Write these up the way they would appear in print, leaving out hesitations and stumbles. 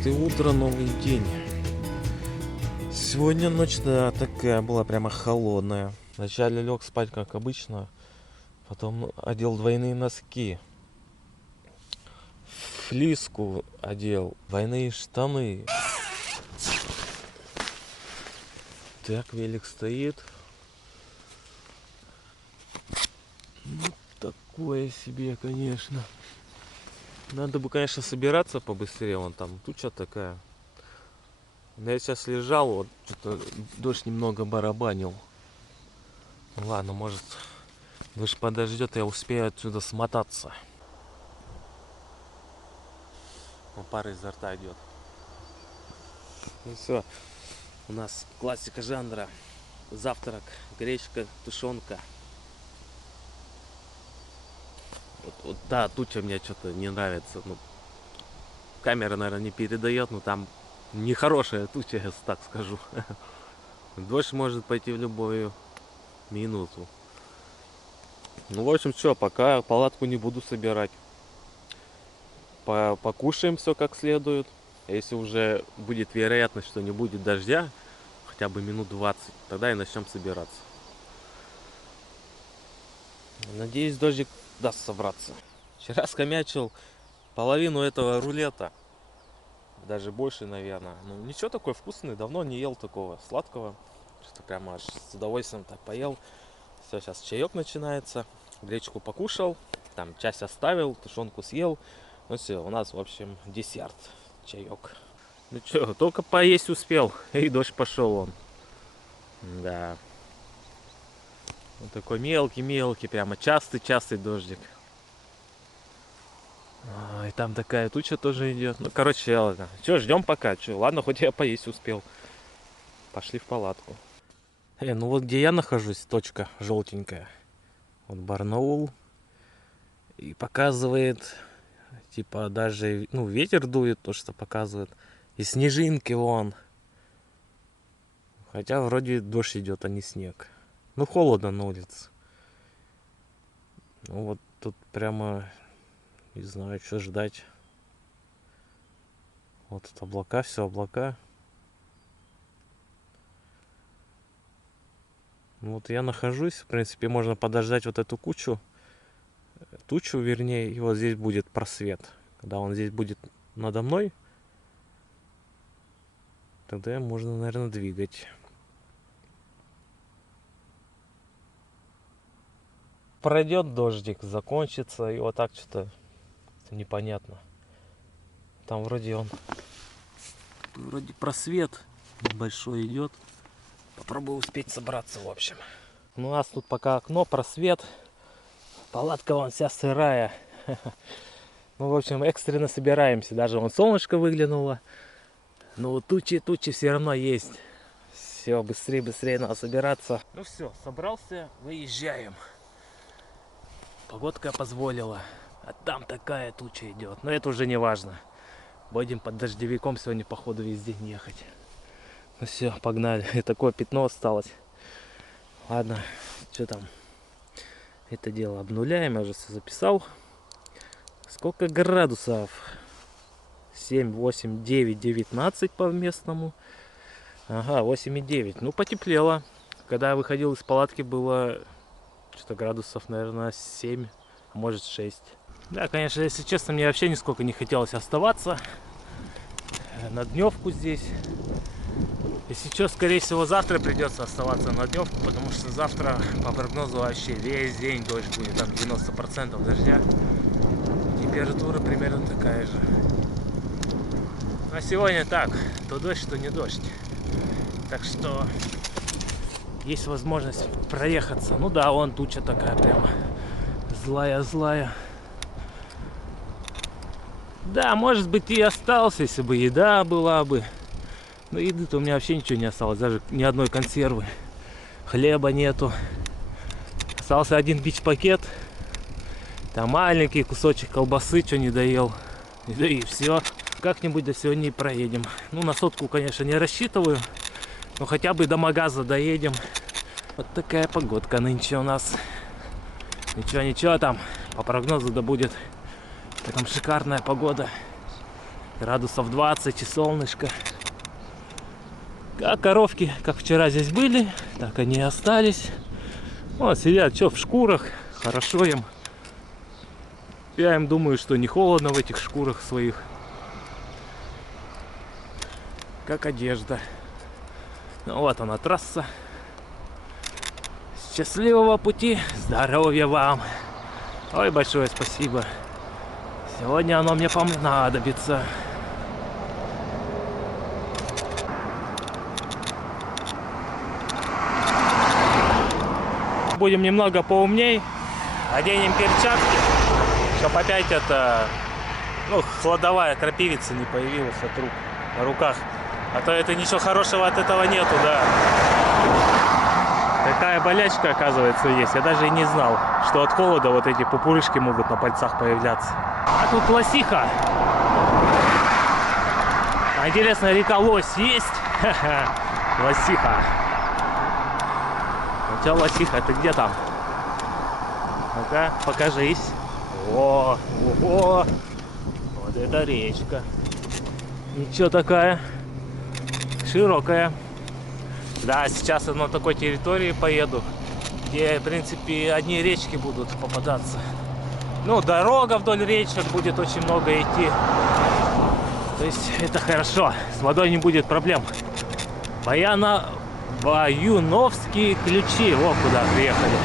Вот и утро, новый день. Сегодня ночь, да, такая была прямо холодная. Вначале лег спать, как обычно. Потом одел двойные носки. Флиску одел. Двойные штаны. Так, велик стоит. Ну, такое себе, конечно. Надо бы, конечно, собираться побыстрее. Вон там туча такая. Я сейчас лежал, вот что-то дождь немного барабанил. Ладно, может, дождь подождет, я успею отсюда смотаться. Пар изо рта идет. Ну все, у нас классика жанра. Завтрак, гречка, тушенка. Вот да, туча мне что-то не нравится. Ну, камера, наверное, не передает, но там нехорошая туча, я так скажу. Дождь может пойти в любую минуту. Ну, в общем, что, пока палатку не буду собирать. Покушаем все как следует. Если уже будет вероятность, что не будет дождя, хотя бы минут 20, тогда и начнем собираться. Надеюсь, дождик даст собраться. Вчера скомячил половину этого рулета. Даже больше, наверное. Ну, ничего, такой вкусный. Давно не ел такого сладкого. Что-то прямо аж с удовольствием так поел. Все, сейчас чаек начинается. Гречку покушал. Там часть оставил, тушенку съел. Ну все, у нас, в общем, десерт. Чаек. Ну что, только поесть успел. И дождь пошел он. Да. Вот такой мелкий-мелкий, прямо частый-частый дождик. И там такая туча тоже идет. Ну, короче, ладно. Че, ждем пока. Че, ладно, хоть я поесть успел. Пошли в палатку. Ну вот где я нахожусь, точка желтенькая. Вот Барнаул. И показывает, типа даже, ну, ветер дует, то что показывает. И снежинки вон. Хотя вроде дождь идет, а не снег. Ну, холодно на улице. Ну вот тут прямо не знаю, что ждать. Вот тут облака, все облака. Ну вот я нахожусь, в принципе, можно подождать вот эту тучу, вернее, и вот здесь будет просвет. Когда он здесь будет надо мной, тогда можно, наверное, двигать. Пройдет дождик, закончится, и вот так что-то непонятно. Там вроде просвет большой идет. Попробую успеть собраться, в общем. У нас тут пока окно, просвет. Палатка вон вся сырая. Ну, в общем, экстренно собираемся. Даже вон солнышко выглянуло. Но вот тучи все равно есть. Все, быстрее надо собираться. Ну все, собрался, выезжаем. Погодка позволила. А там такая туча идет. Но это уже не важно. Будем под дождевиком сегодня, походу, весь день ехать. Ну все, погнали. И такое пятно осталось. Ладно, что там? Это дело обнуляем. Я уже все записал. Сколько градусов? 7, 8, 9, 19 по местному. Ага, 8,9. Ну, потеплело. Когда я выходил из палатки, было что-то градусов, наверное, 7, а может 6. Да, конечно, если честно, мне вообще нисколько не хотелось оставаться на дневку здесь. Если что, скорее всего, завтра придется оставаться на дневку, потому что завтра по прогнозу вообще весь день дождь будет, там 90% дождя. Температура примерно такая же. А сегодня так, то дождь, то не дождь. Так что есть возможность проехаться. Ну да, вон туча такая прямо злая. Да, может быть, и остался, если бы еда была бы. Но еды-то у меня вообще ничего не осталось, даже ни одной консервы. Хлеба нету. Остался один бич-пакет. Там маленький кусочек колбасы, что не доел. И все. Как-нибудь до сегодня и проедем. Ну, на сотку, конечно, не рассчитываю. Но хотя бы до магаза доедем. Вот такая погодка нынче у нас. Ничего, там по прогнозу да будет. Там шикарная погода. Градусов 20 и солнышко. А коровки, как вчера здесь были, так они и остались. Вот сидят, что в шкурах, хорошо им. Я им думаю, что не холодно в этих шкурах своих. Как одежда. Ну вот она, трасса. Счастливого пути, здоровья вам. Ой, большое спасибо. Сегодня оно мне понадобится. Будем немного поумней. Оденем перчатки, чтобы опять это, хладовая крапивица не появилась от рук, на руках. А то это ничего хорошего от этого нету, да. Такая болячка, оказывается, есть. Я даже и не знал, что от холода вот эти пупырышки могут на пальцах появляться. А тут лосиха. А интересно, река Лось есть? Лосиха. У тебя лосиха, ты где там? Ну-ка, покажись. О, ого! Вот это речка. Ничего такая. Широкая. Да, сейчас я на такой территории поеду, где, в принципе, одни речки будут попадаться. Ну, дорога вдоль речек будет очень много идти. То есть это хорошо. С водой не будет проблем. Баюновские ключи. Вот куда приехали.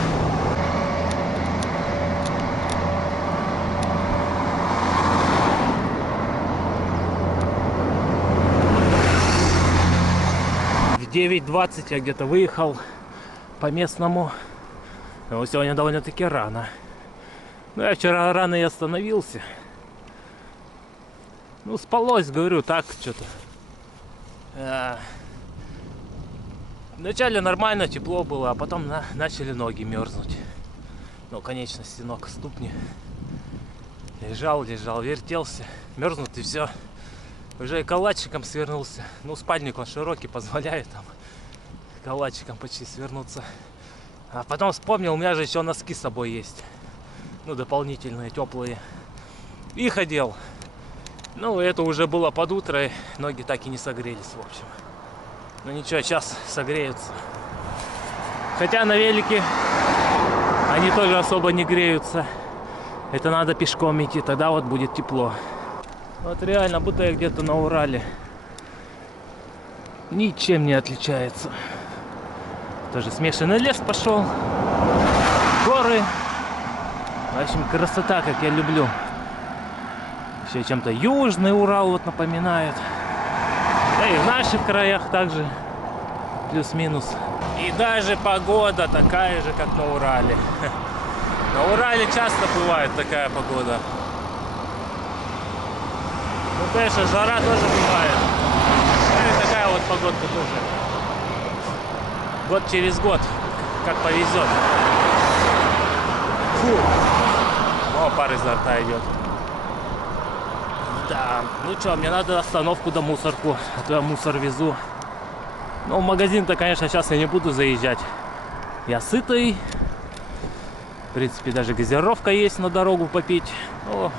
В 9:20 я где-то выехал по местному. Но сегодня довольно-таки рано. Ну, я вчера рано и остановился. Ну, спалось, говорю, так что-то. Вначале нормально, тепло было, а потом начали ноги мерзнуть. Ну, конечности ног, ступни. Лежал, вертелся, мерзнут и все. Уже и калачиком свернулся. Ну, спальник он широкий, позволяет там калачиком почти свернуться. А потом вспомнил, у меня же еще носки с собой есть. Ну, дополнительные, теплые. И ходил. Ну, это уже было под утро, и ноги так и не согрелись, в общем. Ну ничего, сейчас согреются. Хотя на велике они тоже особо не греются. Это надо пешком идти, тогда вот будет тепло. Вот реально, будто я где-то на Урале. Ничем не отличается. Тоже смешанный лес пошел. Горы. В общем, красота, как я люблю. Еще чем-то Южный Урал вот напоминает. Да и в наших краях также плюс-минус. И даже погода такая же, как на Урале. На Урале часто бывает такая погода. Ну, конечно, жара тоже бывает. И такая вот погодка тоже. Год через год, как повезет. Фу. О, пар изо рта идет. Да, ну что, мне надо остановку до мусорку, а то я мусор везу. Ну, в магазин-то, конечно, сейчас я не буду заезжать. Я сытый. В принципе, даже газировка есть на дорогу попить. Ну,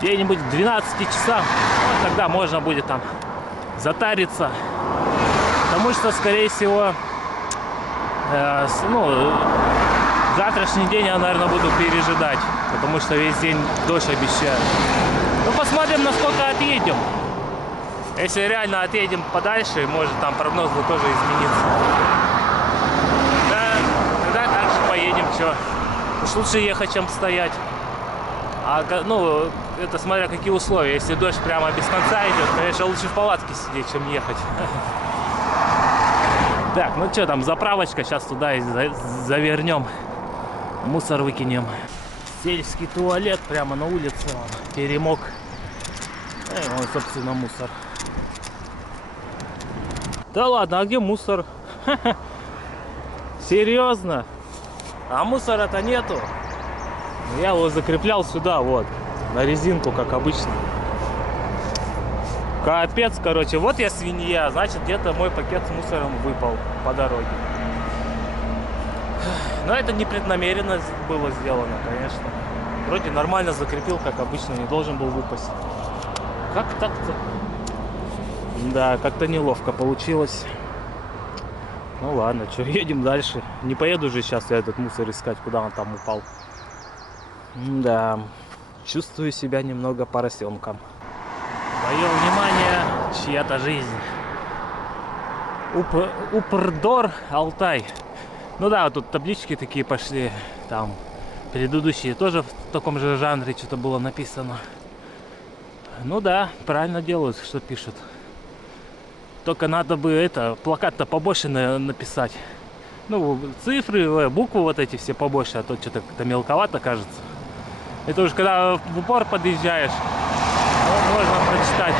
где-нибудь к 12 часам, вот тогда можно будет там затариться. Потому что, скорее всего, завтрашний день я, наверное, буду пережидать. Потому что весь день дождь обещают. Ну, посмотрим, насколько отъедем. Если реально отъедем подальше, может там прогноз тоже изменится. Да, тогда так же поедем, что. Уж лучше ехать, чем стоять. А, ну, это смотря какие условия. Если дождь прямо без конца идет, конечно, лучше в палатке сидеть, чем ехать. Так, ну что там, заправочка, сейчас туда и завернем. Мусор выкинем. Сельский туалет прямо на улице, он перемог. И вон, собственно, мусор. Да ладно, а где мусор? Серьезно? А мусора-то нету. Я его закреплял сюда, вот, на резинку, как обычно. Капец, короче, вот я свинья, значит, где-то мой пакет с мусором выпал по дороге. Но это непреднамеренно было сделано, конечно. Вроде нормально закрепил, как обычно, не должен был выпасть. Как так-то? Да, как-то неловко получилось. Ну ладно, что, едем дальше. Не поеду же сейчас я этот мусор искать, куда он там упал. Да, чувствую себя немного поросенком. Твое внимание, чья-то жизнь. Упрдор, Алтай. Ну да, вот тут таблички такие пошли. Там предыдущие тоже в таком же жанре что-то было написано. Ну да, правильно делают, что пишут. Только надо бы это, плакат-то побольше написать. Ну, цифры, буквы вот эти все побольше, а то что-то как-то мелковато кажется. Это уж когда в упор подъезжаешь, вот можно прочитать.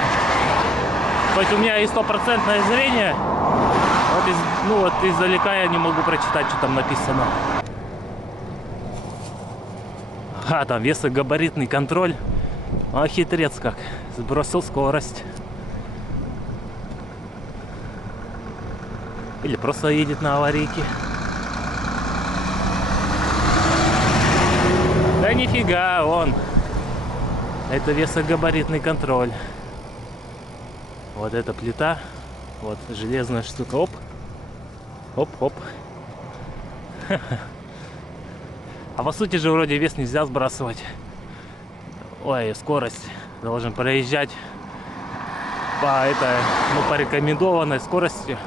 Хоть у меня и 100% зрение, вот издалека я не могу прочитать, что там написано. А, там весогабаритный контроль. А хитрец как. Сбросил скорость. Или просто едет на аварийке. Да нифига, он. Это весогабаритный контроль. Вот эта плита. Вот железная штука. Оп. Оп-оп. А по сути же вроде вес нельзя сбрасывать. Ой, скорость. Должен проезжать по рекомендованной скорости.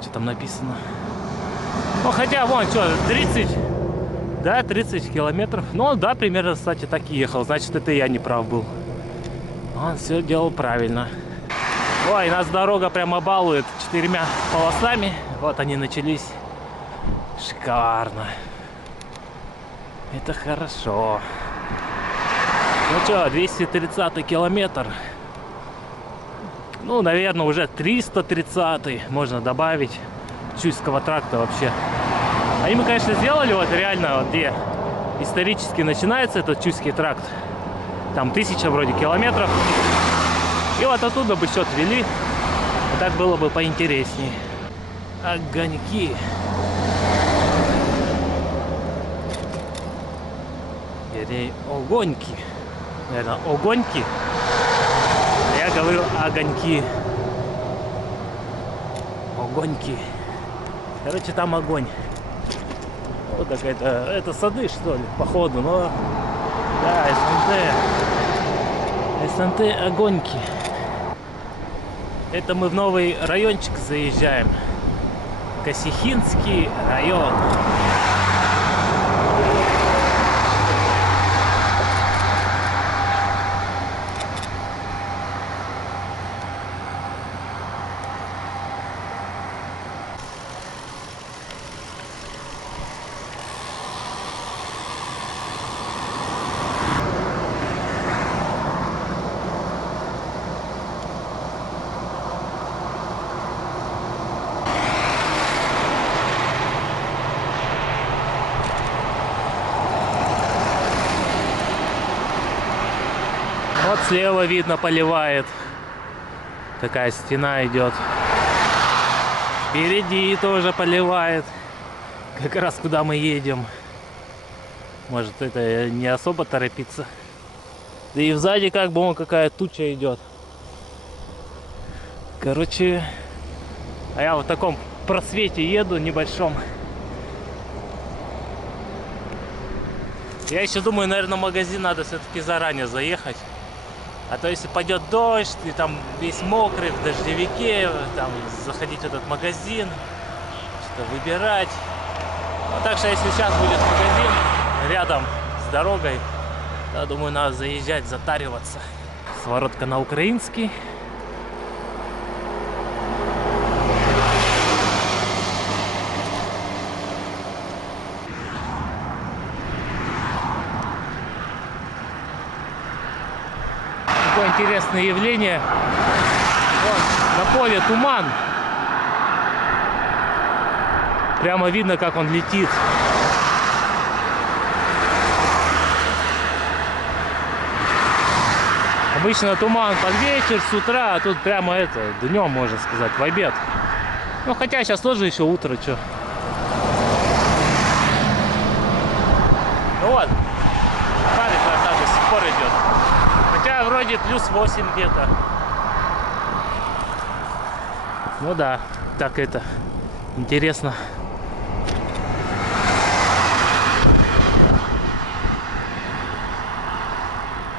Что там написано? Ну хотя вон что, 30. Да, 30 километров. Ну да, примерно, кстати, так и ехал. Значит, это я не прав был. Он все делал правильно. Ой, нас дорога прямо балует 4 полосами. Вот они начались. Шикарно. Это хорошо. Ну что, 230 километр. Ну, наверное, уже 330 можно добавить. Чуйского тракта вообще. Они мы, конечно, сделали вот реально, вот где исторически начинается этот Чуйский тракт. Там 1000 вроде километров. И вот оттуда бы счет вели. И так было бы поинтереснее. Огоньки. Вернее, огоньки. Наверное, огоньки. Я говорю огоньки. Огоньки. Короче, там огонь. Вот так это сады, что ли, походу, но... Да, СНТ огоньки. Это мы в новый райончик заезжаем. Косихинский район. Вот слева видно поливает. Такая стена идет. Впереди тоже поливает. Как раз куда мы едем. Может, это не особо торопиться. Да и сзади как бы какая туча идет. Короче, а я в таком просвете еду небольшом. Я еще думаю, наверное, в магазин надо все-таки заранее заехать. А то если пойдет дождь, и там весь мокрый, в дождевике, там заходить в этот магазин, что-то выбирать. Ну, так что если сейчас будет магазин рядом с дорогой, то, думаю, надо заезжать, затариваться. Своротка на украинский. Интересное явление. Вот, на поле туман. Прямо видно, как он летит. Обычно туман под вечер, с утра, а тут прямо днем, можно сказать, в обед. Ну, хотя сейчас тоже еще утро, что. Ну вот, фабрика до сих пор идет. Хотя вроде плюс 8 где-то. Ну да, так это интересно.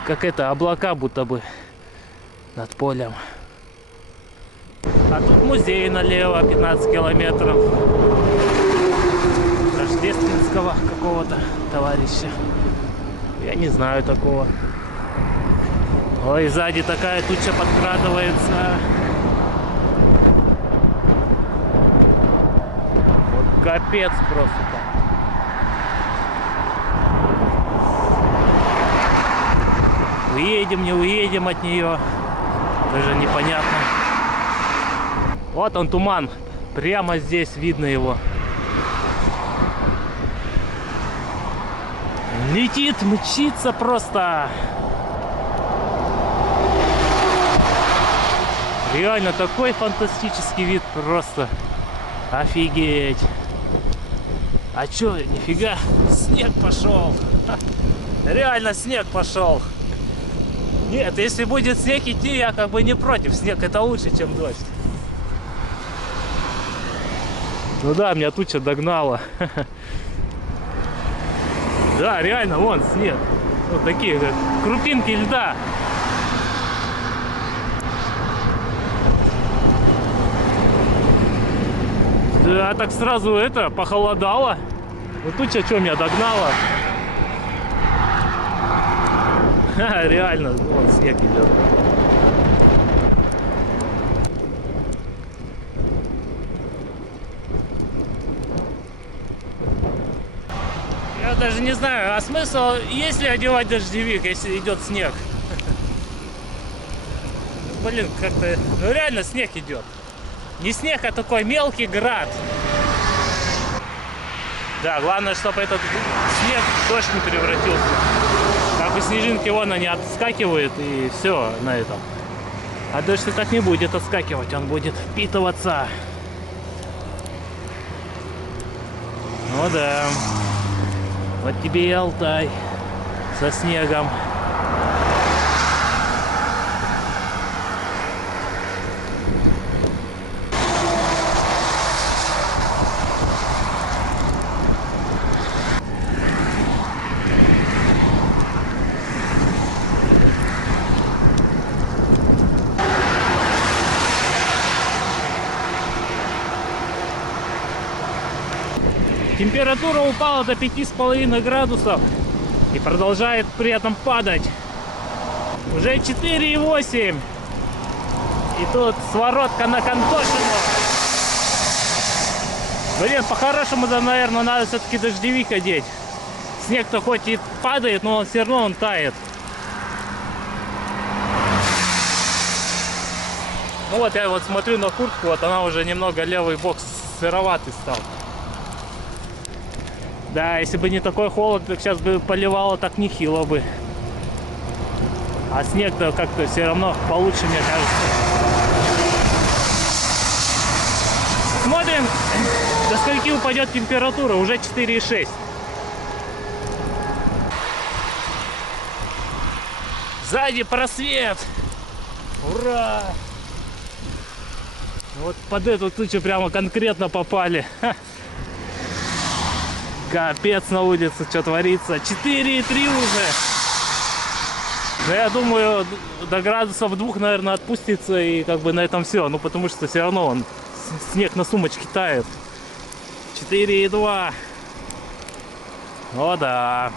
Как это, облака будто бы над полем. А тут музей налево, 15 километров. Рождественского какого-то товарища. Я не знаю такого. Ой, сзади такая туча подкрадывается. Вот капец просто там. Уедем, не уедем от нее. Даже непонятно. Вот он туман. Прямо здесь видно его. Летит, мчится просто. Реально такой фантастический вид просто. Офигеть. А чё, нифига, снег пошел. Реально снег пошел. Нет, если будет снег идти, я как бы не против. Снег это лучше, чем дождь. Ну да, меня туча догнала. Да, реально, вон снег. Вот такие как крупинки льда. Да, так сразу это похолодало. Ну туча что меня догнала? Ха, реально, вон снег идет. Я даже не знаю, а смысл, есть ли одевать дождевик, если идет снег? Блин, как-то, ну реально снег идет. Не снег, а такой мелкий град. Да, главное, чтобы этот снег в дождь не превратился. Как бы снежинки вон они отскакивают, и все на этом. А дождь так не будет отскакивать, он будет впитываться. Ну да. Вот тебе и Алтай со снегом. Температура упала до 5,5 градусов и продолжает при этом падать. Уже 4,8. И тут своротка на Контошину. Блин, по-хорошему, да, наверное, надо все-таки дождевик одеть. Снег-то хоть и падает, но все равно он тает. Ну вот я вот смотрю на куртку, вот она уже немного левый бок сыроватый стал. Да, если бы не такой холод, так сейчас бы поливало так нехило бы. А снег-то как-то все равно получше, мне кажется. Смотрим, до скольки упадет температура. Уже 4,6. Сзади просвет. Ура! Вот под эту тучу прямо конкретно попали. Капец на улице, что творится. 4,3 уже. Но я думаю, до градусов 2, наверное, отпустится, и как бы на этом все. Ну, потому что все равно он, снег на сумочке тает. 4,2. О, да.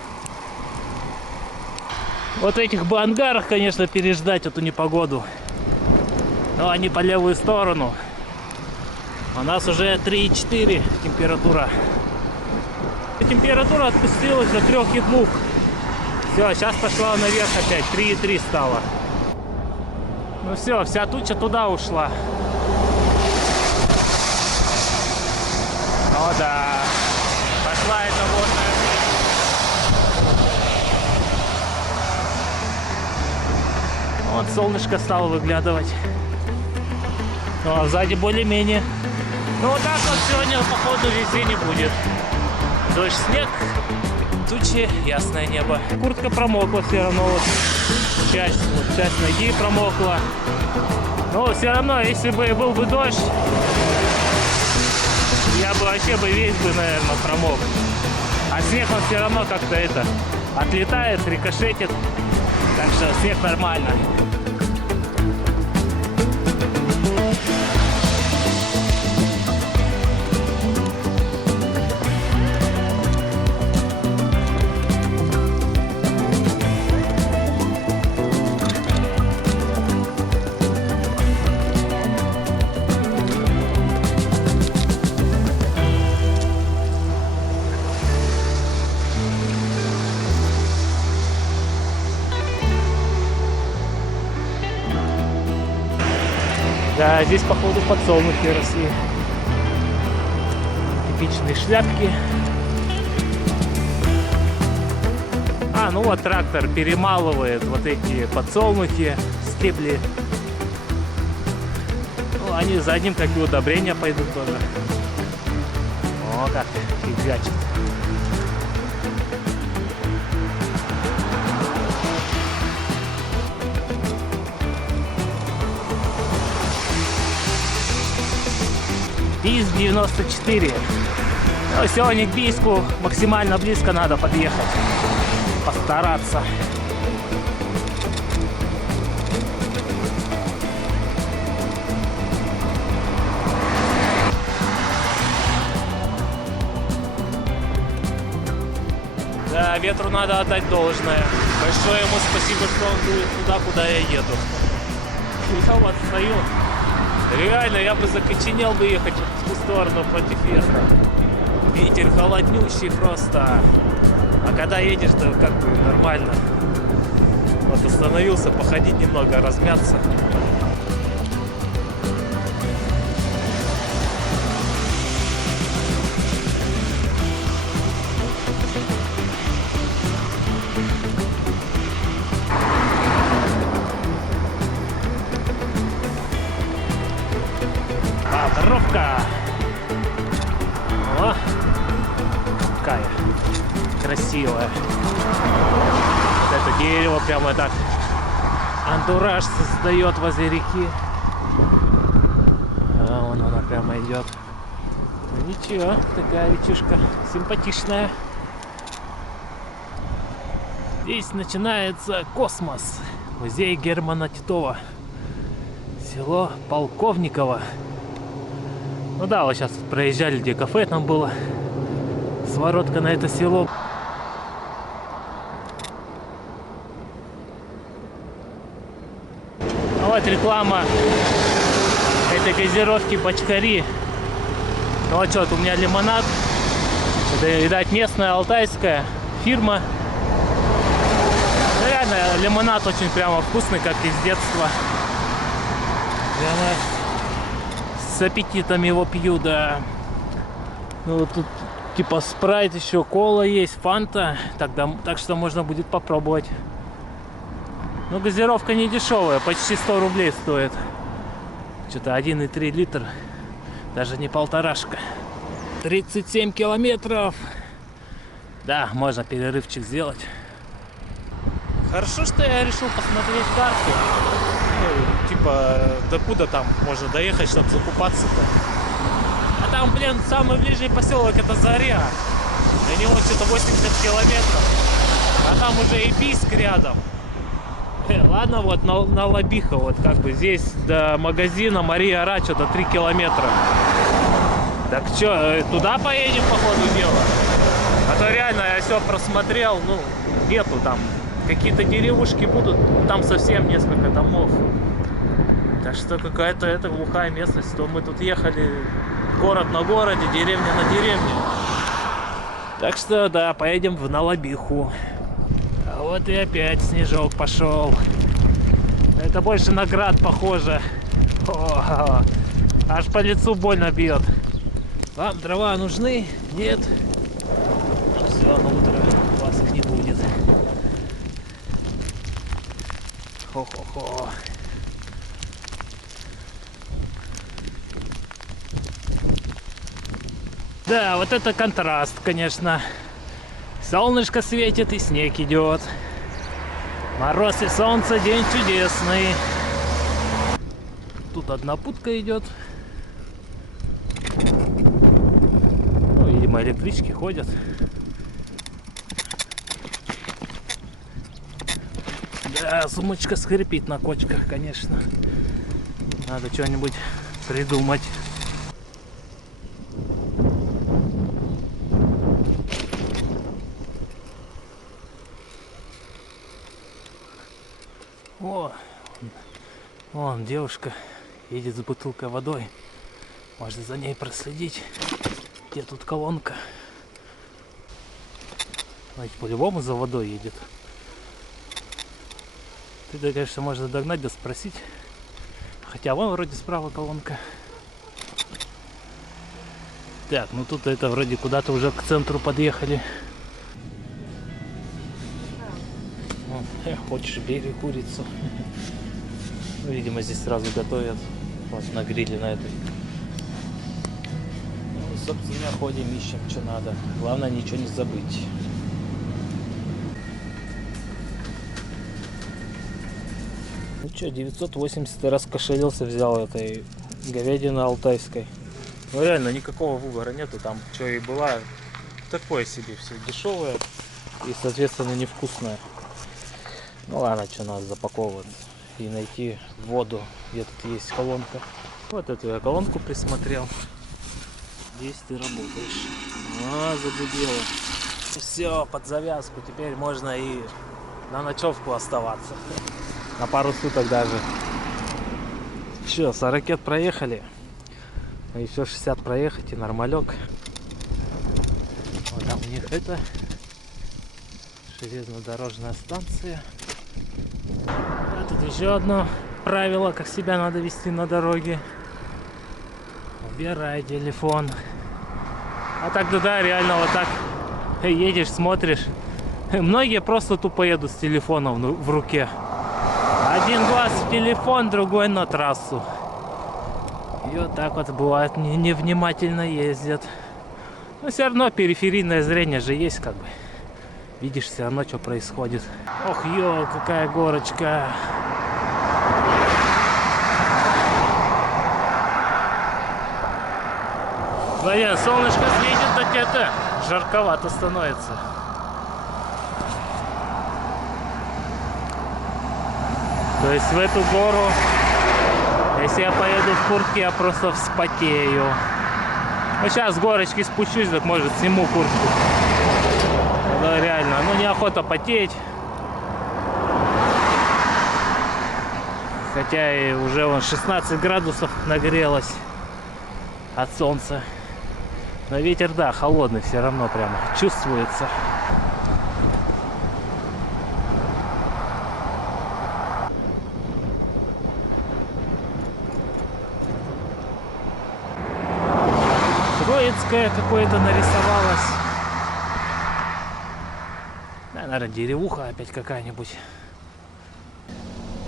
Вот в этих бы ангарах, конечно, переждать эту непогоду. Но они по левую сторону. У нас уже 3,4 температура. Температура отпустилась до 3,2. Все, сейчас пошла наверх опять. 3,3 стало. Ну все, вся туча туда ушла. О да. Пошла эта водная. Вот солнышко стало выглядывать. Ну а сзади более-менее. Ну вот так вот сегодня, походу, везде не будет. Дождь, снег, тучи, ясное небо. Куртка промокла все равно, вот часть ноги промокла. Но все равно, если бы был бы дождь, я бы вообще весь бы, наверное, промок. А снег он все равно как-то отлетает, рикошетит. Так что снег нормально. Да, здесь походу подсолнухи росли. Типичные шляпки. Ну вот трактор перемалывает вот эти подсолнухи, стебли. Ну, они за одним как бы удобрения пойдут тоже. О, как фигачит. Бийск 94. Но сегодня к Бийску максимально близко надо подъехать. Постараться. Да, ветру надо отдать должное. Большое ему спасибо, что он дует туда, куда я еду. Я вот стою. Реально, я бы закоченел бы ехать в ту сторону против ветра. Ветер холоднющий просто. А когда едешь, то как бы нормально. Вот остановился, походить немного, размяться. Коровка. О, какая красивая. Вот это дерево прямо так антураж создает возле реки. Вон она прямо идет. Ну, ничего, такая речушка симпатичная. Здесь начинается космос. Музей Германа Титова. Село Полковниково. Ну да, вот сейчас проезжали, где кафе там было. Своротка на это село. А вот реклама этой газировки Бочкари. Ну вот что, у меня лимонад. Это, видать, местная алтайская фирма. Ну, реально, лимонад очень прямо вкусный, как из детства. Прямо с аппетитом его пью, да. Ну вот тут типа спрайт, еще кола есть, фанта. Так что можно будет попробовать. Но газировка не дешевая, почти 100 рублей стоит. Что-то 1,3 литр. Даже не полторашка. 37 километров. Да, можно перерывчик сделать. Хорошо, что я решил посмотреть карту. Ну, типа, докуда там можно доехать, чтобы закупаться-то. А там, блин, самый ближний поселок это Заря. До него что-то 80 километров. А там уже и Бийск рядом. Ладно, вот на Лобиха, вот как бы здесь до магазина Мария-Ра что-то 3 километра. Так что, туда поедем, по ходу дела? А то реально я все просмотрел, ну, нету там. Какие-то деревушки будут, там совсем несколько домов. Так что какая-то это глухая местность. То мы тут ехали город на городе, деревня на деревне. Так что да, поедем на Лобиху. А вот и опять снежок пошел. Это больше на град похоже. О, аж по лицу больно бьет. Вам дрова нужны? Нет? Все, на утро у вас их не будет. Хо-хо-хо. Да, вот это контраст, конечно, с Солнышко светит и снег идет. Мороз и солнце, день чудесный. Тут одна путка идет. Ну, видимо, электрички ходят. Да, сумочка скрипит на кочках, конечно. Надо что-нибудь придумать. О, вон девушка едет с бутылкой водой. Можно за ней проследить, где тут колонка. Значит, по-любому за водой едет. Ты, конечно, можно догнать да спросить. Хотя вон вроде справа колонка. Так, ну тут это вроде куда-то уже к центру подъехали. Хочешь, бери курицу. Ну, видимо, здесь сразу готовят. Вот на гриле на этой. Ну, собственно, ходим, ищем, что надо. Главное, ничего не забыть. Ну что, 980 раз кошелился, взял этой говядины алтайской. Ну реально, никакого выбора нету. Там что и была, такое себе все дешевое и, соответственно, невкусное. Ну ладно, что надо запаковывать и найти воду, где тут есть колонка. Вот эту я колонку присмотрел. Здесь ты работаешь. А, загудело. Все, под завязку. Теперь можно и на ночевку оставаться. На пару суток даже. Че, 40 проехали. Еще 60 проехать и нормалек. Вот там у них это железнодорожная станция. А тут еще одно правило, как себя надо вести на дороге. Убирай телефон. А так да, реально вот так едешь, смотришь. Многие просто тупо едут с телефоном в руке. Один глаз в телефон, другой на трассу. И вот так вот бывает, невнимательно ездят. Но все равно периферийное зрение же есть, как бы. Видишь все равно, что происходит. Ох, ё, какая горочка. Смотри, солнышко светит, так это жарковато становится. То есть в эту гору, если я поеду в куртке, я просто вспотею. Ну сейчас с горочки спущусь, так может сниму куртку. Да, реально, ну неохота потеть. Хотя и уже вон 16 градусов нагрелось от солнца. Но ветер, да, холодный все равно прямо чувствуется. Троицкая какое-то нарисовалась. Да, наверное, деревуха опять какая-нибудь.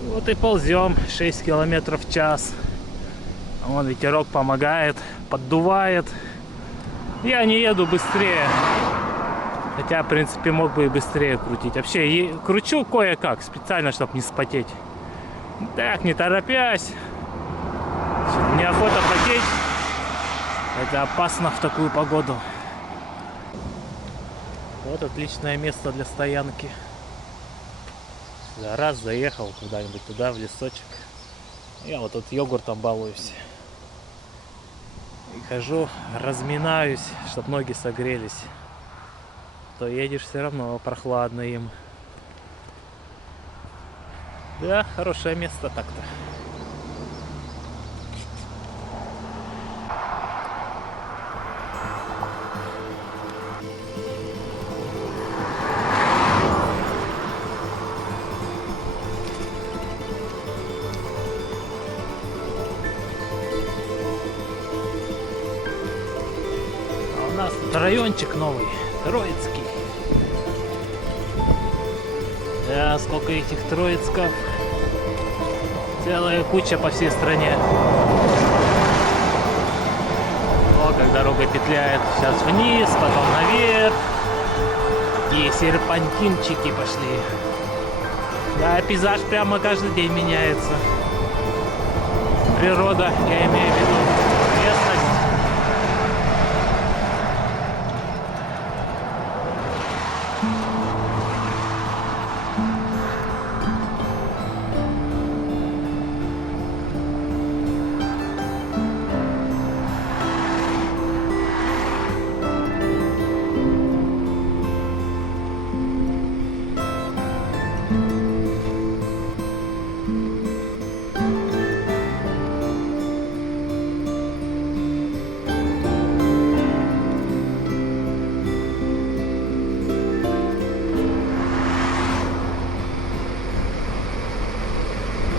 Вот и ползем 6 километров в час. Вон ветерок помогает, поддувает. Я не еду быстрее. Хотя, в принципе, мог бы и быстрее крутить. Вообще, кручу кое-как, специально, чтобы не спотеть. Так, не торопясь. Неохота потеть. Это опасно в такую погоду. Вот отличное место для стоянки. Раз заехал куда-нибудь туда, в лесочек. Я вот тут йогуртом балуюсь. И хожу, разминаюсь, чтобы ноги согрелись. То едешь все равно прохладно им. Да, хорошее место так-то. У нас тут райончик новый, Троицкий. Да, сколько этих Троицков. Целая куча по всей стране. О, как дорога петляет. Сейчас вниз, потом наверх. Такие серпантинчики пошли. Да, пейзаж прямо каждый день меняется. Природа, я имею в виду местность.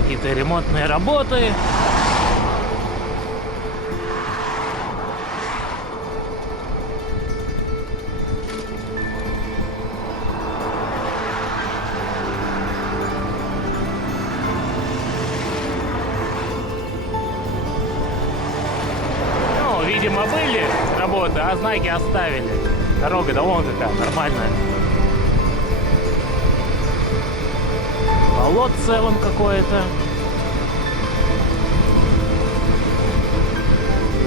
Какие-то ремонтные работы. Ну, видимо, были работы, а знаки оставили. Дорога-то вон какая, нормальная. Болотце вон какое-то.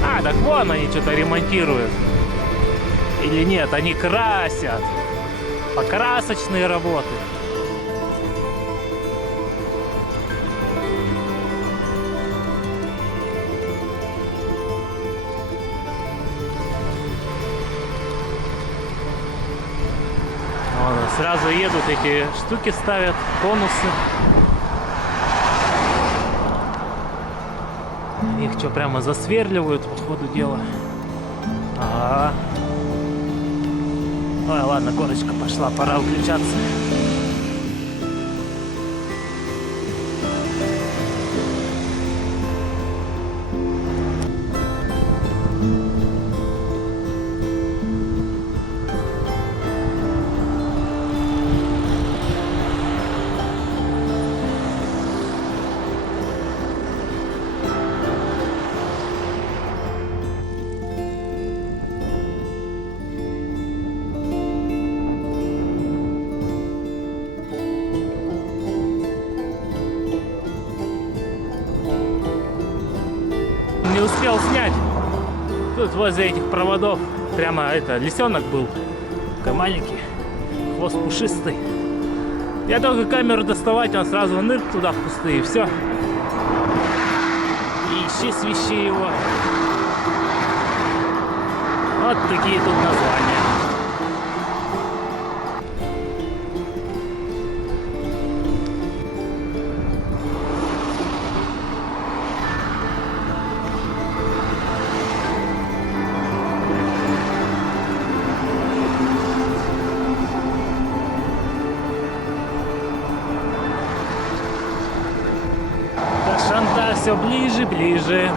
А, так вон они что-то ремонтируют. Или нет, они красят. Покрасочные работы. Вон, сразу едут, эти штуки ставят, конусы. Их что, прямо засверливают по ходу дела? Ага. Ой, ладно, горочка пошла, пора выключаться. Не успел снять. Тут возле этих проводов прямо это лисенок был. Такой маленький. Хвост пушистый. Я только камеру доставать, он сразу нырк туда в кусты и все. И ищи свищи его. Вот такие тут названия. Шанта все ближе, ближе.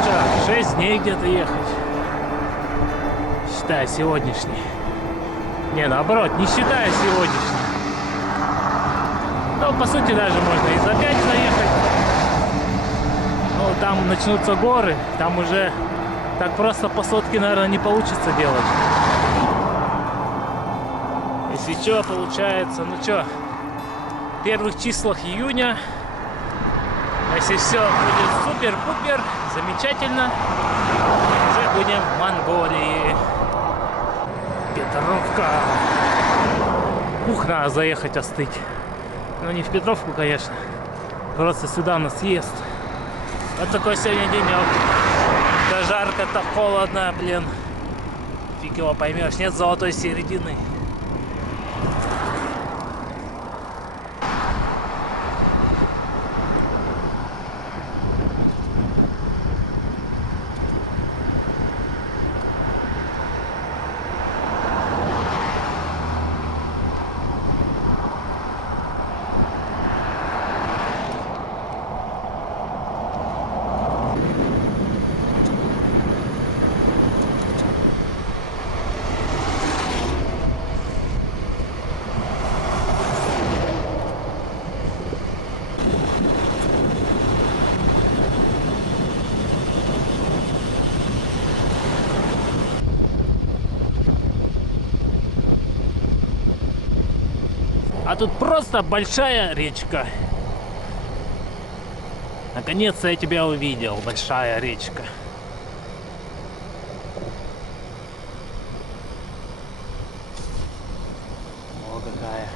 Что, 6 дней где-то ехать. Считай сегодняшний. Не, наоборот, не считая сегодняшний. Ну, по сути, даже можно и за 5 заехать. Ну, там начнутся горы. Там уже так просто по сотке, наверное, не получится делать. Если что, получается, ну что, в первых числах июня, если все будет супер-пупер, замечательно, уже будем в Монголии. Петровка. Ух, надо заехать остыть. Но не в Петровку, конечно. Просто сюда на съезд. Вот такой сегодня денек. Да жарко-то, холодно, блин. Фиг его поймешь, нет золотой середины. А тут просто большая речка. Наконец-то я тебя увидел, большая речка. О, какая.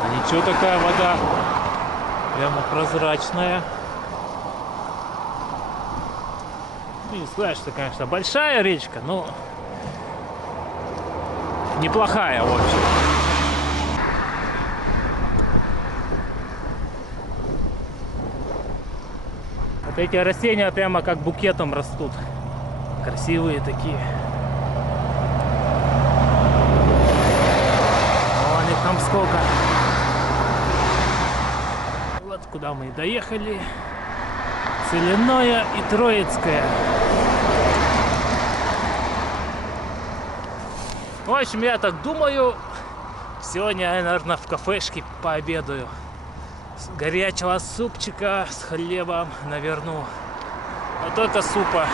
А ничего, такая вода. Прямо прозрачная. Ну, не сказать, что, конечно, большая речка, но неплохая, в общем. Вот эти растения прямо как букетом растут. Красивые такие. Вон их там сколько. Вот куда мы и доехали. Целинное и Троицкое. В общем, я так думаю, сегодня я, наверное, в кафешке пообедаю. С горячего супчика с хлебом наверну. Но только супа.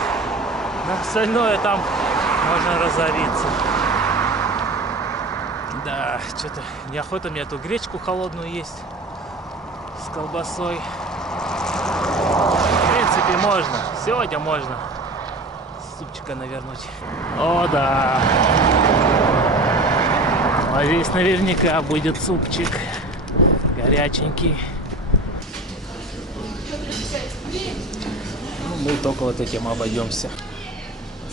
На остальное там можно разориться. Да, что-то неохота мне эту гречку холодную есть с колбасой. В принципе, можно. Сегодня можно супчика навернуть. О, да. А здесь наверняка будет супчик. Горяченький. Ну, мы только вот этим обойдемся.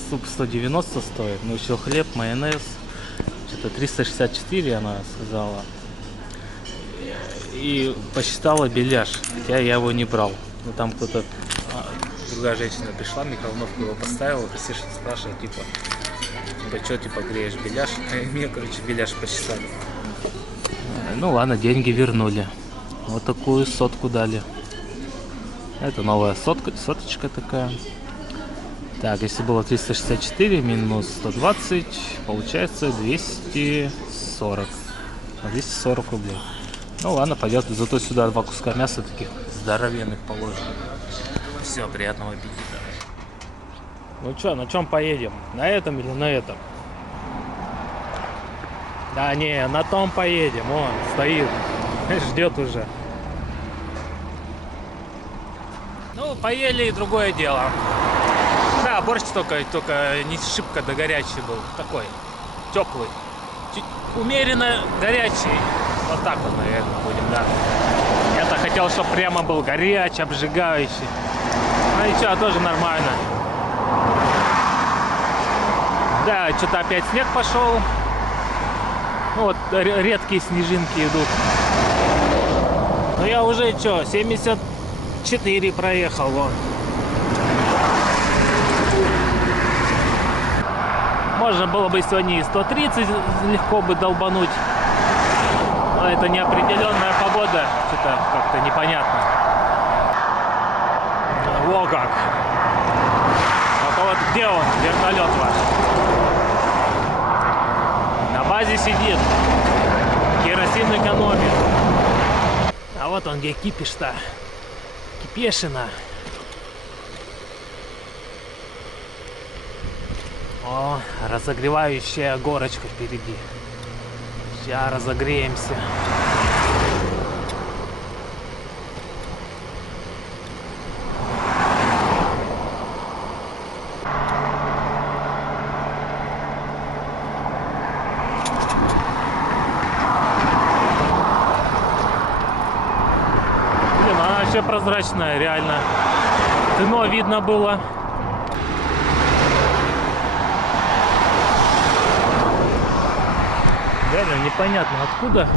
Суп 190 стоит. Ну, еще хлеб, майонез. Что-то 364 она сказала. И посчитала беляш. Хотя я его не брал. Ну, там кто-то... другая женщина пришла, микроволновку его поставила. И спрашивает, типа, что, типа, греешь беляш? Мне, короче, беляш посчитали. Ну ладно, деньги вернули. Вот такую сотку дали. Это новая соточка такая. Так, если было 364 минус 120, получается 240. 240 рублей. Ну ладно, пойдет. Зато сюда 2 куска мяса таких здоровенных положим. Все, приятного аппетита. Ну что, на чем поедем? На этом или на этом? Да не, на том поедем, он стоит, ждет уже. Ну, поели и другое дело. Да, борщ только не шибко да горячий был, такой, теплый. Умеренно горячий, вот так вот, наверное, будем, да. Я-то хотел, чтобы прямо был горячий, обжигающий. Ну ничего, тоже нормально. Да, что-то опять снег пошел. Ну, вот редкие снежинки идут. Но я уже 74 проехал. Вон. Можно было бы сегодня и 130 легко бы долбануть. Но это неопределенная погода. Что-то как-то непонятно. Во как! А вот где он, вертолет ваш? На базе сидит, керосин экономит. А вот он где кипиш-то. Кипешина. О, разогревающая горочка впереди. Сейчас разогреемся. Вообще прозрачная, реально. Дно видно было. Реально непонятно откуда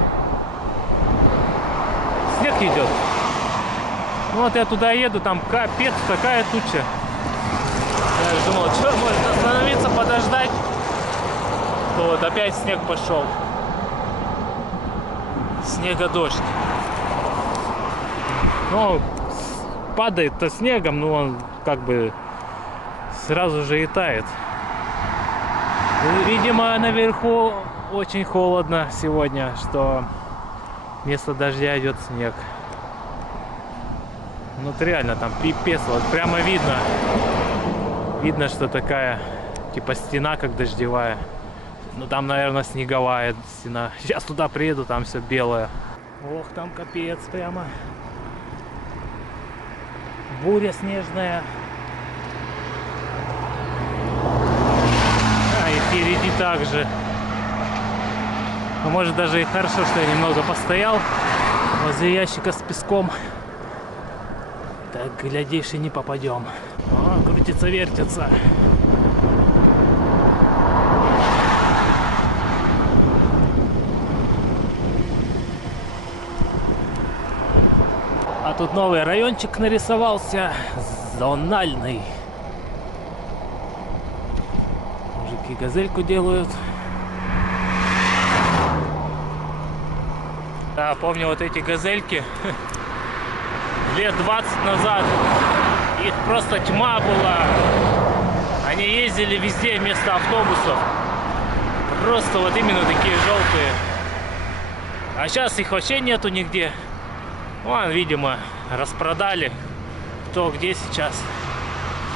снег идет. Ну вот я туда еду, там капец, такая туча. Я думал, что может остановиться, подождать. То вот опять снег пошел. Снега-дождь. Ну, падает-то снегом, но он как бы сразу же и тает. Видимо, наверху очень холодно сегодня, что вместо дождя идет снег. Ну, реально там пипец, вот прямо видно. Видно, что такая, типа стена, как дождевая. Ну там, наверное, снеговая стена. Сейчас туда приеду, там все белое. Ох, там капец прямо. Буря снежная. А, и впереди также. Ну, может, даже и хорошо, что я немного постоял возле ящика с песком. Так, глядишь, и не попадем. О, крутится, вертится. А тут новый райончик нарисовался. Зональный. Мужики газельку делают. Да, помню вот эти газельки. Лет 20 назад их просто тьма была. Они ездили везде вместо автобусов. Просто вот именно такие желтые. А сейчас их вообще нету нигде. Вон, видимо, распродали. Кто где сейчас.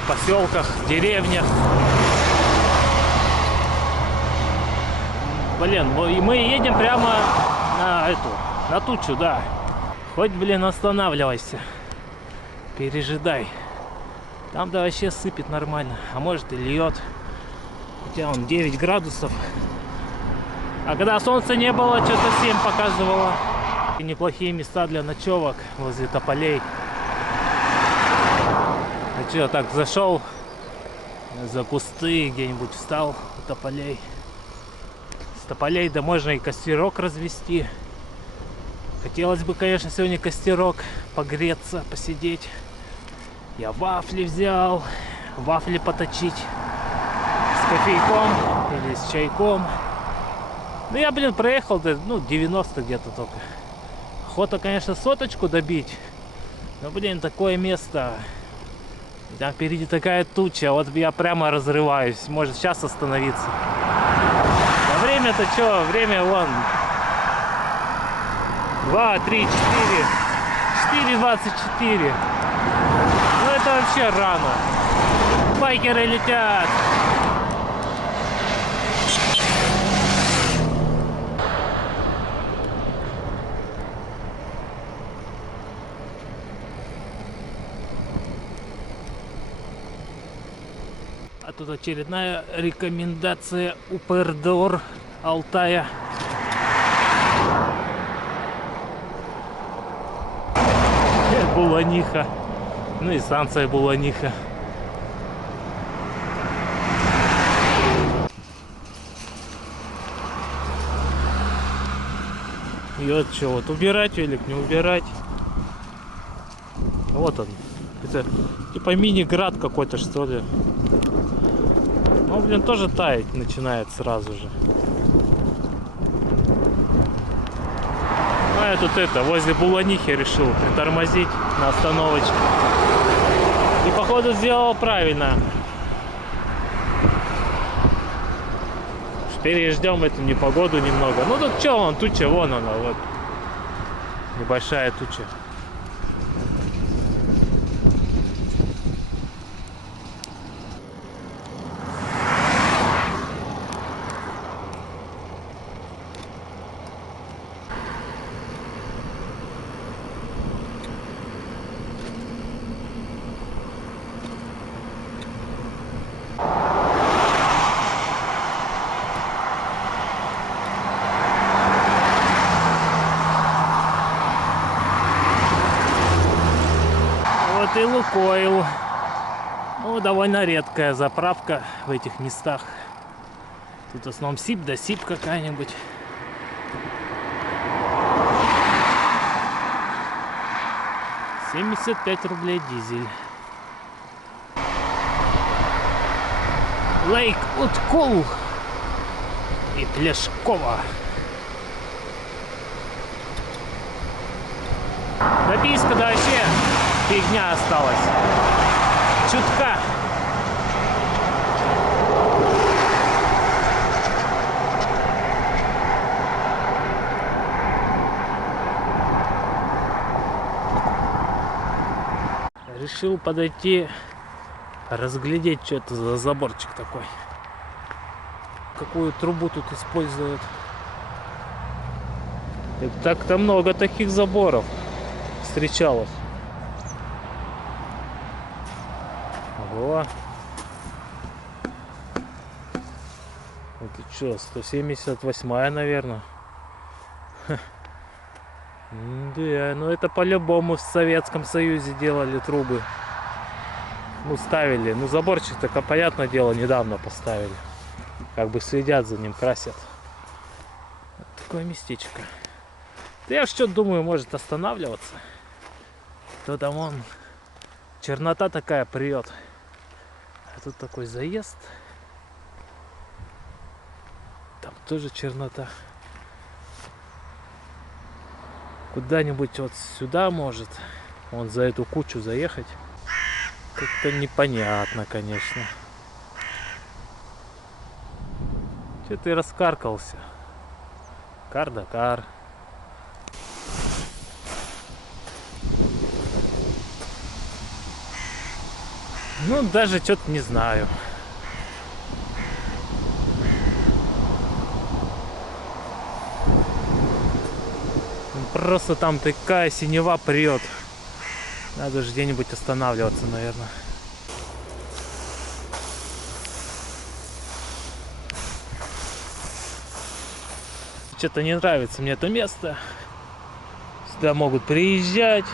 В поселках, деревнях. Блин, и мы едем прямо на тучу, да. Хоть, блин, останавливайся. Пережидай. Там-то вообще сыпет нормально. А может и льет. Хотя он 9 градусов. А когда солнца не было, что-то 7 показывало. И неплохие места для ночевок возле тополей. А что, так зашел за кусты, где-нибудь встал у тополей. С тополей да можно и костерок развести. Хотелось бы, конечно, сегодня костерок погреться, посидеть. Я вафли взял, вафли поточить с кофейком или с чайком. Ну я, блин, проехал, ну, 90 где-то только. Охота, конечно, соточку добить. Но, блин, такое место. Там впереди такая туча, вот я прямо разрываюсь. Может сейчас остановиться. А время-то что? Время вон. 2, 3, 4. 4:24. Ну это вообще рано. Байкеры летят. А тут очередная рекомендация Упердор Алтая. Буланиха. Ну и станция Буланиха. И вот что, вот убирать велик, не убирать. Вот он. Это типа мини-град какой-то, что ли. Ну, блин, тоже таять начинает сразу же. А я тут возле Буланихи решил притормозить на остановочке. И походу сделал правильно. Переждем эту непогоду немного. Ну тут что, вон туча, вон она, вот. Небольшая туча. И Лукойл. Ну, довольно редкая заправка в этих местах. Тут в основном СИП да СИП какая-нибудь. $75 дизель. Лейк Уткол и Плешкова. Дописка, да вообще фигня осталась. Чутка. Решил подойти, разглядеть, что это за заборчик такой. какую трубу тут используют. И так-то много таких заборов встречалось. Ого. Это что, 178-я, наверное? Ха. Да, ну это по-любому в Советском Союзе делали трубы. Ну, ставили. Ну, заборчик-то, понятное дело, недавно поставили. Как бы следят за ним, красят. Вот такое местечко. Да я что-то думаю, может останавливаться. То там вон чернота такая прет. А тут такой заезд. Там тоже чернота. Куда-нибудь вот сюда может. Вон за эту кучу заехать. Как-то непонятно, конечно. Че ты раскаркался? Кар да кар. Ну, даже что-то не знаю. Просто там такая синева прет. Надо же где-нибудь останавливаться, наверное. Что-то не нравится мне это место. Сюда могут приезжать.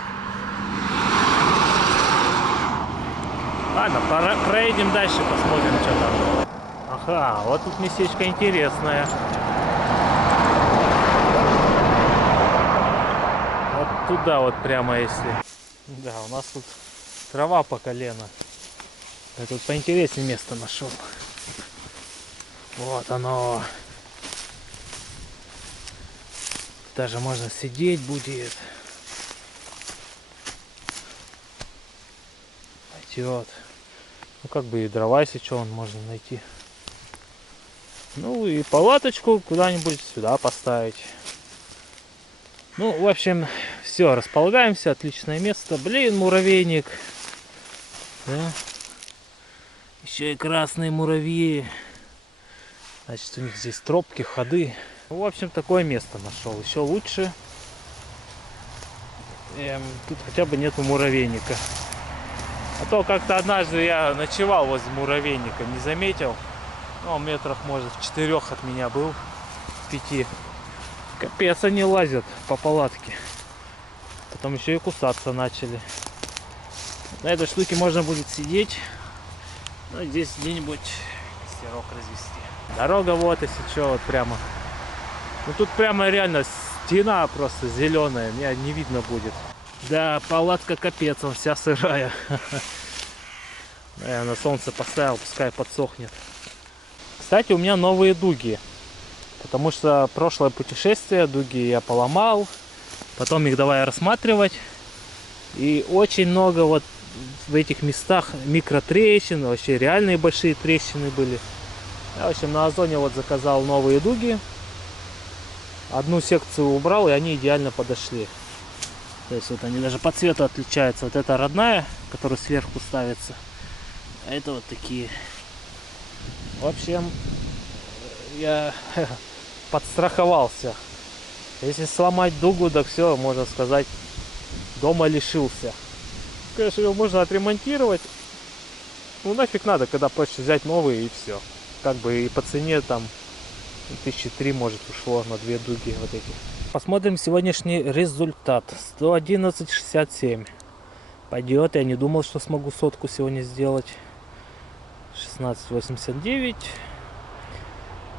Ладно, проедем дальше, посмотрим, что там. Ага, вот тут местечко интересное. Вот туда вот прямо если. Да, у нас тут трава по колено. Я тут поинтереснее место нашел. Вот оно. Даже можно сидеть будет. Пойдет. Ну как бы и дрова, если что, можно найти. Ну и палаточку куда-нибудь сюда поставить. Ну, в общем, все, располагаемся. Отличное место. Блин, муравейник. Да? Еще и красные муравьи. Значит, у них здесь тропки, ходы. В общем, такое место нашел. Еще лучше. Тут хотя бы нету муравейника. А то как-то однажды я ночевал возле муравейника, не заметил. Ну, метрах, может, в 4 от меня был. 5. Капец, они лазят по палатке. Потом еще и кусаться начали. На этой штуке можно будет сидеть. Ну, здесь где-нибудь костерок развести. Дорога вот, если что, вот прямо. Ну, тут прямо реально стена просто зеленая. Меня не видно будет. Да, палатка капец, он вся сырая. Я на солнце поставил, пускай подсохнет. Кстати, у меня новые дуги. Потому что прошлое путешествие, дуги я поломал. Потом их давай рассматривать. И очень много вот в этих местах микротрещин. Вообще реальные большие трещины были. Я, в общем, на Озоне вот заказал новые дуги. Одну секцию убрал, и они идеально подошли. То есть вот они даже по цвету отличаются. Вот это родная, которая сверху ставится. А это вот такие. В общем, я подстраховался. Если сломать дугу, так все, можно сказать, дома лишился. Конечно, его можно отремонтировать. Ну нафиг надо, когда проще взять новые и все. Как бы и по цене там 1003 может ушло на 2 дуги вот эти. Посмотрим сегодняшний результат. 111,67. Пойдет. Я не думал, что смогу сотку сегодня сделать. 16,89.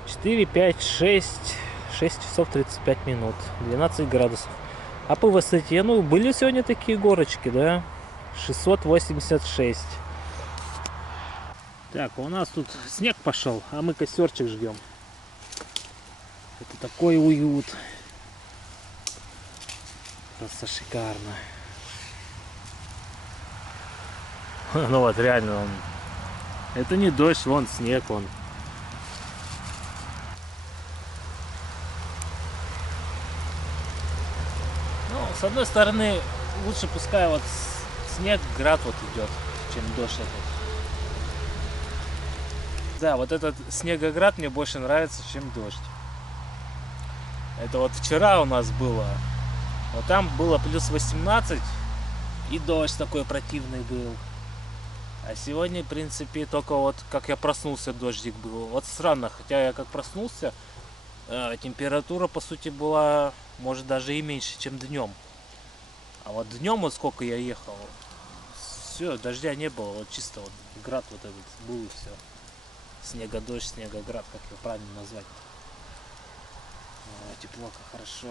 4, 5, 6. 6 часов 35 минут. 12 градусов. А по высоте, ну, были сегодня такие горочки, да? 686. Так, у нас тут снег пошел, а мы костерчик жгем. Это такой уют. Просто шикарно. Ну вот, реально он. Это не дождь, вон снег, он. Ну, с одной стороны, лучше пускай вот снег, град вот идет, чем дождь этот. Да, вот этот снегоград мне больше нравится, чем дождь. Это вот вчера у нас было. Вот там было плюс 18, и дождь такой противный был. А сегодня, в принципе, только вот как я проснулся, дождик был. Вот странно, хотя я как проснулся, температура, по сути, была, может, даже и меньше, чем днем. А вот днем, вот сколько я ехал, все, дождя не было, вот чисто вот град вот этот был и все. Снегодождь, снегоград, как его правильно назвать. Тепло, как хорошо.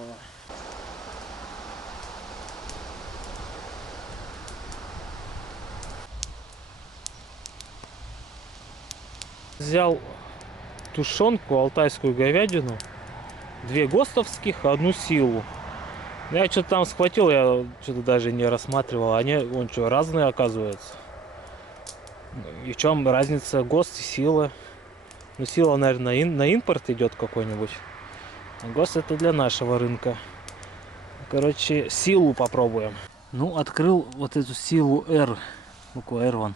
Взял тушенку, алтайскую говядину, 2 ГОСТовских, 1 силу. Я что-то там схватил, я что-то даже не рассматривал. Они, вон что, разные оказываются. И в чем разница ГОСТ и сила? Ну, сила, наверное, на импорт идет какой-нибудь. А ГОСТ это для нашего рынка. Короче, силу попробуем. Ну, открыл вот эту силу R. Буква R вон.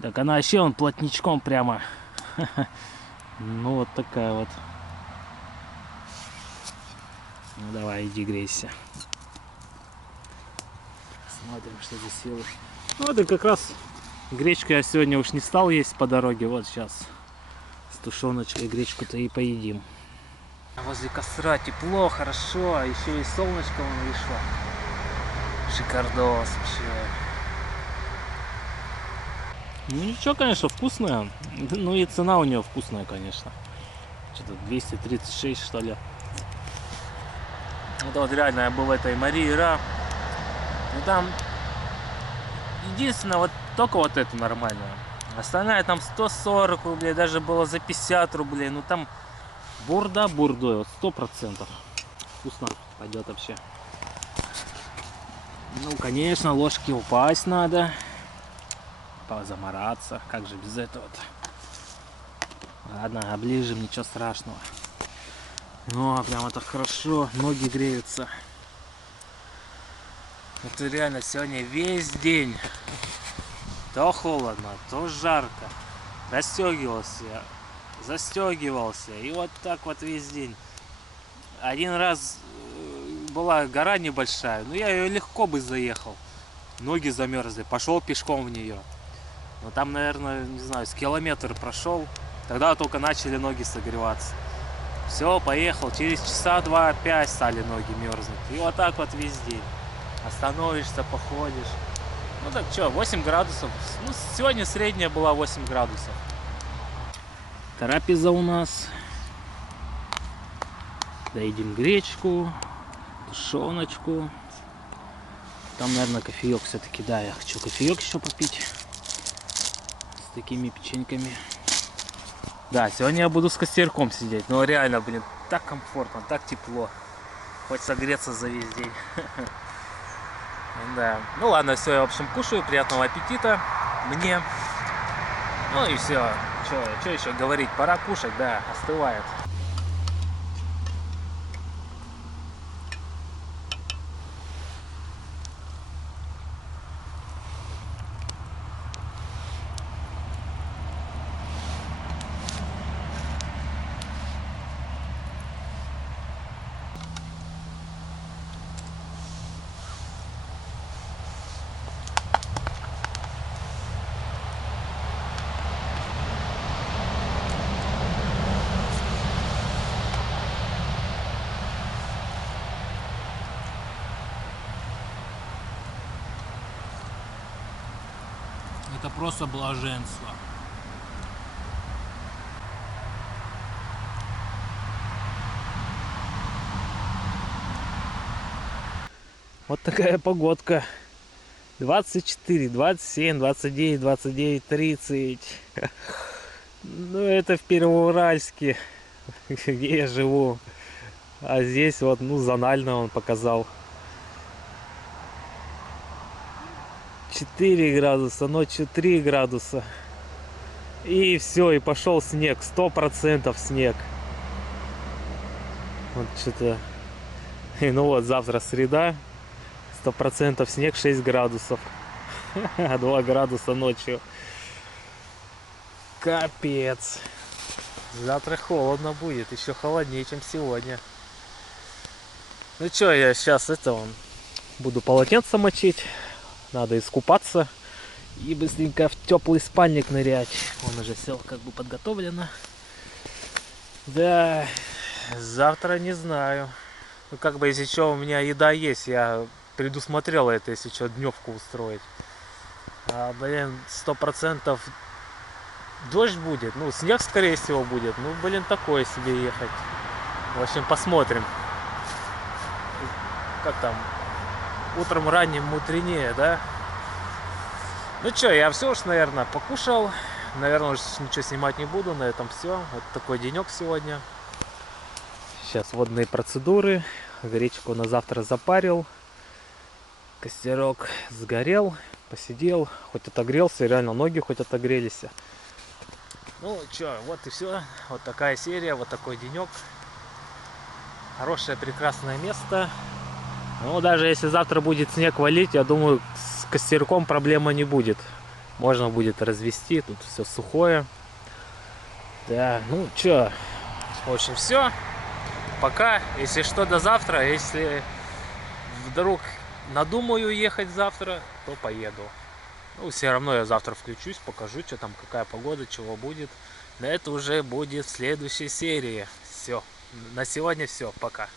Так она вообще вон плотничком прямо. Ну, вот такая вот. Ну, давай, иди грейся. Смотрим, что за силы. Ну, это как раз гречку я сегодня уж не стал есть по дороге. Вот сейчас с тушеночкой гречку-то и поедим. Возле костра тепло, хорошо. Еще и солнышко вон вышло. Шикардос вообще. Ну ничего, конечно, вкусная. Ну и цена у нее вкусная, конечно. Что-то 236, что ли. Это вот реально я был в этой Марии Ра. Ну там единственное, вот только вот это нормальное. Остальная там 140 рублей, даже было за 50 рублей. Ну там бурда бурдой, вот 100%. Вкусно пойдет вообще. Ну, конечно, ложки упасть надо. Позамораться. Как же без этого-то? Ладно, оближем, ничего страшного. Ну, прям это хорошо. Ноги греются. Это реально сегодня весь день. То холодно, то жарко. Застегивался. И вот так вот весь день. Один раз была гора небольшая, но я ее легко бы заехал. Ноги замерзли, пошел пешком в нее. Но там, наверное, не знаю, с километр прошел. Тогда только начали ноги согреваться. Все, поехал. Через часа 2 опять стали ноги мерзнуть. И вот так вот весь день. Остановишься, походишь. Ну так что, 8 градусов. Ну, сегодня средняя была 8 градусов. Трапеза у нас. Доедим гречку, тушеночку. Там, наверное, кофеек все-таки. Да, я хочу кофеек еще попить. С такими печеньками. Да, сегодня я буду с костерком сидеть. Но реально, блин, так комфортно, так тепло. Хоть согреться за весь день. Да. Ну ладно, все, я, в общем, кушаю. Приятного аппетита мне. Ну и все. Что еще говорить? Пора кушать, да, остывает. Это просто блаженство. Вот такая погодка. 24, 27, 29, 29, 30. Ну это в Первоуральске, где я живу. А здесь вот, ну, зонально он показал. 4 градуса, ночью 3 градуса. И все, и пошел снег, 100% снег. Вот что-то. И ну вот, завтра среда, 100% снег, 6 градусов. 2 градуса ночью. Капец. Завтра холодно будет, еще холоднее, чем сегодня. Ну что, я сейчас буду полотенце мочить. Надо искупаться и быстренько в теплый спальник нырять. Он уже все как бы подготовлено. Да, завтра не знаю. Ну как бы если что, у меня еда есть. Я предусмотрел это, если что, дневку устроить. А, блин, 100% дождь будет. Ну, снег скорее всего будет. Ну, блин, такое себе ехать. В общем, посмотрим. Как там? Утром ранним мудренее, да? Ну что, я все уж, наверное, покушал. Наверное, уже ничего снимать не буду. На этом все. Вот такой денек сегодня. Сейчас водные процедуры. Гречку на завтра запарил. Костерок сгорел. Посидел. Хоть отогрелся. Реально ноги хоть отогрелись. Ну что, вот и все. Вот такая серия. Вот такой денек. Хорошее, прекрасное место. Ну, даже если завтра будет снег валить, я думаю, с костерком проблема не будет. Можно будет развести, тут все сухое. Да, ну чё, в общем, все. Пока, если что, до завтра. Если вдруг надумаю ехать завтра, то поеду. Ну, все равно я завтра включусь, покажу, что там, какая погода, чего будет. Но это уже будет в следующей серии. Все, на сегодня все, пока.